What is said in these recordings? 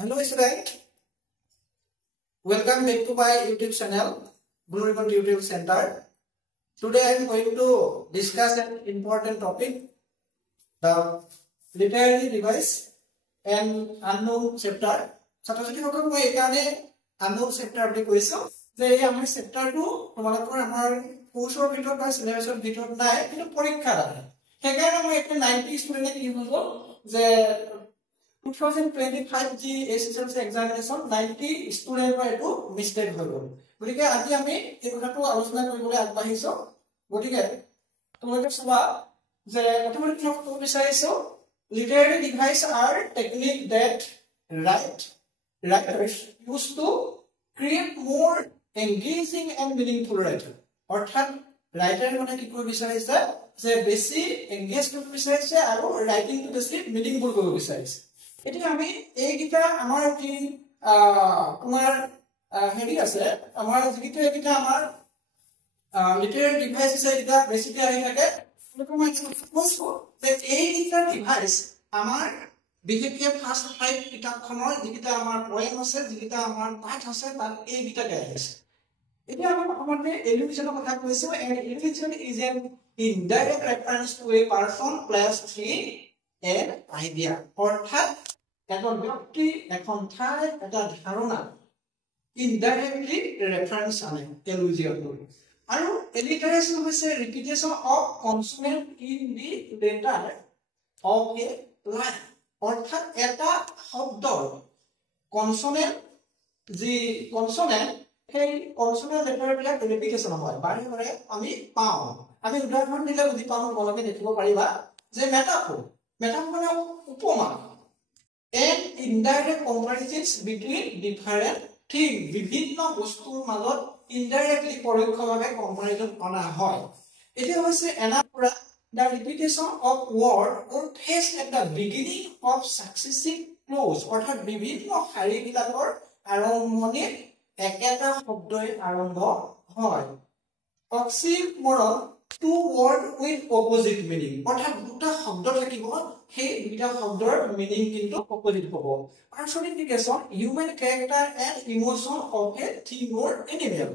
Hello student, welcome back to my YouTube channel, Blue Ribbon YouTube Center. Today I am going to discuss an important topic, the literary device and unknown chapter. ছাত্রছাত্রী সকল মই এখানে unknown chapter আপনি কইছো যে এই আমাৰ chapter টো তোমালোকৰ আমাৰ কোৰ্সৰ ভিতৰত বা সিলেবাসৰ ভিতৰত নাই কিন্তু পৰীক্ষা আছে সেইকাৰণে মই একটা 90 ষ্টুডেন্টে কি হলো যে 2025 জি এসএসএলসি এক্সামিনেশন 90 স্টুডেন্ট বা এটো মিস্টেক হৈ গল গতিকে আজি আমি এই কথাটো আলোচনা কৰিবলৈ আগবাঢ়িছো গতিকে তোমালোকে সবা যে প্ৰথমতে কি বিচাৰিছো literary device are technique that writers use to create more engaging and meaningful writing অৰ্থাৎ ৰাইটাৰ মানে কি কৰিব বিচাৰিছে যে বেছি এংগেজ কৰিব বিচাৰিছে আৰু ৰাইটিংটো বেছি মিনিংফুল কৰিব বিচাৰিছে এতিয়া আমি এই গিটা আমাৰ কি তোমাৰ হেৰি আছে আমাৰ যিটো এইটা আমাৰ লিটাৰেৰী ডিভাইস আছে এটা বেছিকৈ আহি থাকে মই কৈছো যে এই গিটা ডিভাইস আমাৰ বিশেষকৈ ফাৰ্স্ট 5 কিতাপখনৰ যিটা আমাৰ পয়েম আছে যিটা আমাৰ পাঠ আছে তাত এই গিটা আছে এতিয়া আমি প্ৰথমতে এলিমিনেশনৰ কথা কৈছো and elimination is an indirect reference to a person place thing an idea অৰ্থাৎ এখন ব্যক্তি এখন ঠাই এটা ধাৰণা ইনডাইৰেক্টলি ৰেফাৰেন্স আনে এলুজিয়ন কৰি আৰু এলিটাৰেশন হৈছে repetition of consonant in the letter of a line অৰ্থাৎ এটা শব্দৰ কনসোনেন্ট যি কনসোনেন্ট সেই কনসোনেন্ট লেটাৰ বিলাক ৰিপিটেশন হয় বাৰে বাৰে আমি পাওঁ আমি উদাহৰণ দিলে বুজি পাওঁ বলকে দেখিব পাৰিবা যে মেটাফৰ মানে উপমা and indirect comparisons between different things বিভিন্ন বস্তুৰ মাজত indirectly পৰোক্ষভাৱে কম্পাৰিজন কৰা হয় এটা হৈছে এনাফৰা the repetition of word or phrase at the beginning of successive clause অৰ্থাৎ বিভিন্ন শাৰীবিলাকৰ আৰম্ভণিত একেটা শব্দই আৰম্ভ হয় অক্সিমৰন two word with opposite meaning অৰ্থাৎ দুটা শব্দ থাকিব সেই দুটা শব্দৰ মিনিং কিন্তু অপোজিট হ'ব personification human character and emotion of a thing or animal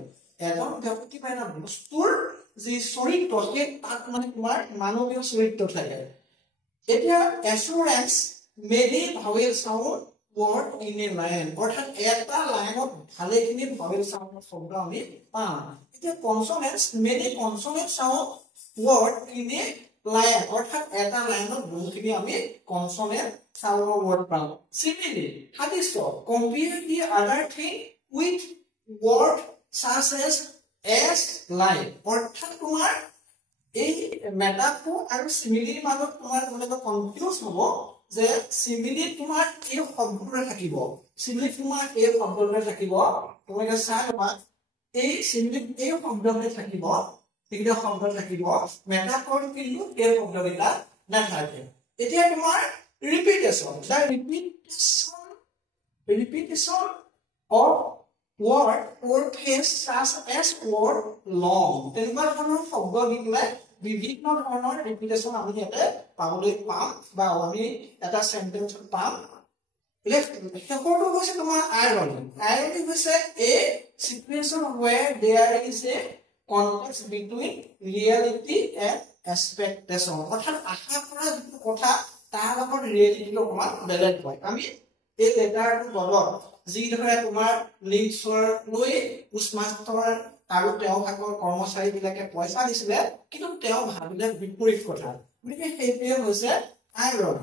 এজন ব্যক্তি বা এটা বস্তুৰ যি চৰিত্ৰ সেই তাত মানে তোমাৰ মানৱীয় চৰিত্ৰ থাকে এতিয়া assonance many vowel sound word in a line অৰ্থাৎ এটা লাইনত ভালেখিনি ভাৱেল সাউন্ড শব্দ আমি পাম এতিয়া consonants many consonant sound word in a line অৰ্থাৎ এটা লাইনত বহুখিনি আমি কনসোনেন্ট সাউন্ড word পাম similarly হাদিছ compare the other thing with word such as line অৰ্থাৎ তোমাৰ এই মেটাফৰ আৰু সিমিলিৰ মাজত তোমাৰ মানে কনফিউজ হ'ব যে সিমিলি তোমাৰ এই শব্দৰে থাকিব সিমিলি তোমাৰ এই শব্দৰে থাকিব তুমি চাবা এই সিমিলি এই শব্দৰে থাকিব এইটা শব্দ থাকিব মেটাফৰ কিন্তু এই শব্দটা নাথাকে এতিয়া তোমাৰ ৰিপিটেশন of word or phrase such as word long তেনেকুৱা ধৰণৰ শব্দ দিলে বিভিন্ন ধৰণৰ ৰিপিটেশন আমি ইয়াতে পাবলৈ পাম বা আমি এটা সেন্টেন্স পাম শেষৰটো হৈছে তোমাৰ আইৰনি হৈছে a situation where there is a conflict between reality and expectation অৰ্থাৎ আশা কৰা যিটো কথা তাৰ লগত ৰিয়েলিটিটো অকমান বেলেগ হয় আমি এই লেটাৰটো বলত যি ধৰে তোমাৰ লিংকছৰ লৈ উষ্মাস্তৰ আৰু তেওঁ ভাগৰ কৰ্মচাৰী বিলাকে পইচা দিছিলে কিন্তু তেওঁ ভাবিলে বিপৰীত কথা গতিকে সেইটোৱে হৈছে আইৰন